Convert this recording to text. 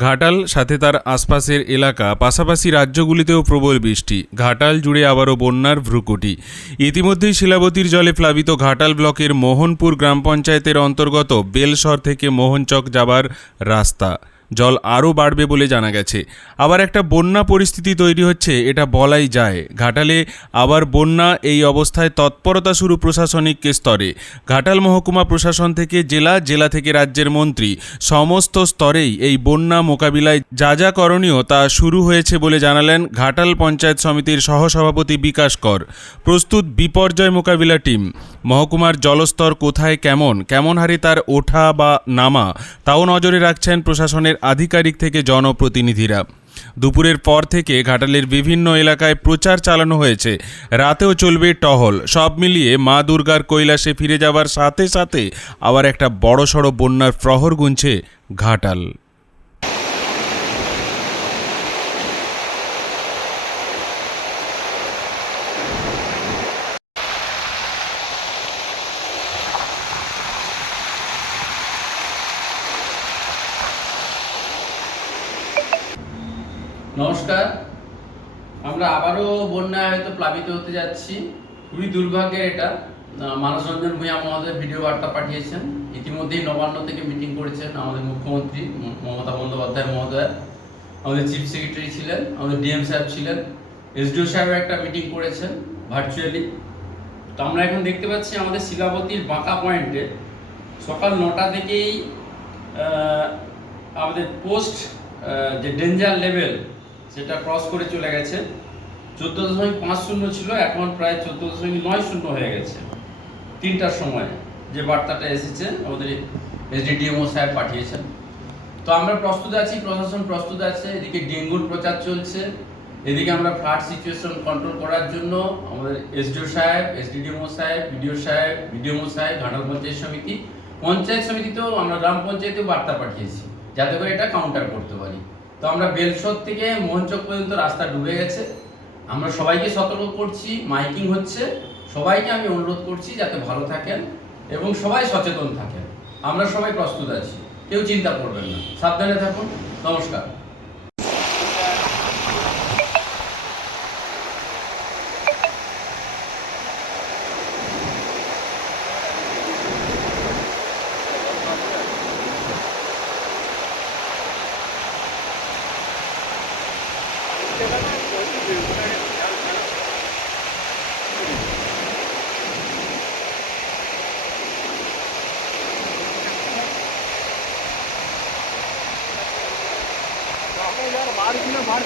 ঘাটাল সাথে তার আশপাশের এলাকা, পাশাপাশি রাজ্যগুলিতেও প্রবল বৃষ্টি। ঘাটাল জুড়ে আবারও বন্যার ভ্রুকুটি। ইতিমধ্যেই শিলাবতীর জলে প্লাবিত ঘাটাল ব্লকের মোহনপুর গ্রাম পঞ্চায়েতের অন্তর্গত বেলসর থেকে মোহনচক যাবার রাস্তা। জল আরও বাড়বে বলে জানা গেছে। আবার একটা বন্যা পরিস্থিতি তৈরি হচ্ছে, এটা বলাই যায়। ঘাটালে আবার বন্যা এই অবস্থায় তৎপরতা শুরু প্রশাসনিক স্তরে। ঘাটাল মহকুমা প্রশাসন থেকে জেলা জেলা থেকে রাজ্যের মন্ত্রী, সমস্ত স্তরেই এই বন্যা মোকাবিলায় যা যা করণীয় তা শুরু হয়েছে বলে জানালেন ঘাটাল পঞ্চায়েত সমিতির সহসভাপতি বিকাশ কর। প্রস্তুত বিপর্যয় মোকাবিলা টিম, মহকুমার জলস্তর কোথায় কেমন কেমন হারে তার ওঠা বা নামা, তাও নজরে রাখছেন প্রশাসনের আধিকারিক থেকে জনপ্রতিনিধিরা। দুপুরের পর থেকে ঘাটালের বিভিন্ন এলাকায় প্রচার চালানো হয়েছে। রাতেও চলবে টহল। সব মিলিয়ে মা দুর্গার কৈলাসে ফিরে যাওয়ার সাথে সাথে আবার একটা বড়সড় বন্যার প্রহর গুনছে ঘাটাল। নমস্কার। আমরা আবারও বন্যায় হয়তো প্লাবিত হতে যাচ্ছি। খুবই দুর্ভাগ্যের এটা। আহ, মানস রঞ্জন ভূঁইয়া মহোদয় ভিডিও বার্তা পাঠিয়েছেন। ইতিমধ্যেই নবান্ন থেকে মিটিং করেছেন আমাদের মুখ্যমন্ত্রী মমতা বন্দ্যোপাধ্যায় মহোদয়। আমাদের চিফ সেক্রেটারি ছিলেন আমাদের ডিএম সাহেব ছিলেন। এসডিও সাহেব একটা মিটিং করেছেন ভার্চুয়ালি। তো আমরা এখন দেখতে পাচ্ছি আমাদের শিলাবতীর বাঁকা পয়েন্টে সকাল নটা থেকেই আমাদের পোস্ট যে ডেঞ্জার লেভেল সেটা ক্রস করে চলে গেছে। চোদ্দ দশমিক পাঁচ শূন্য ছিল, এখন প্রায় চোদ্দ দশমিক নয় শূন্য হয়ে গেছে। তিনটার সময় যে বার্তাটা এসেছে, আমাদের এসডিডিএমও সাহেব পাঠিয়েছেন। তো আমরা প্রস্তুত আছি, প্রশাসন প্রস্তুত আছে, এদিকে ডেঙ্গুর প্রচার চলছে। এদিকে আমরা ফ্লাড সিচুয়েশন কন্ট্রোল করার জন্য আমাদের এসডিও সাহেব, এসডিডিএমও সাহেব, বিডিও সাহেব বিডিএমও সাহেব, ঘাটাল পঞ্চায়েত সমিতি, পঞ্চায়েত সমিতিতেও আমরা গ্রাম পঞ্চায়েতেও বার্তা পাঠিয়েছি, যাতে করে এটা কাউন্টার করতে তো আমরা বেলসর থেকে মোহনচক পর্যন্ত রাস্তা ডুবে গেছে। আমরা সবাইকে সতর্ক করছি, মাইকিং হচ্ছে। সবাইকে আমি অনুরোধ করছি যাতে ভালো থাকেন এবং সবাই সচেতন থাকেন। আমরা সবাই প্রস্তুত আছি, কেউ চিন্তা করবেন না। সাবধানে থাকুন। নমস্কার। मार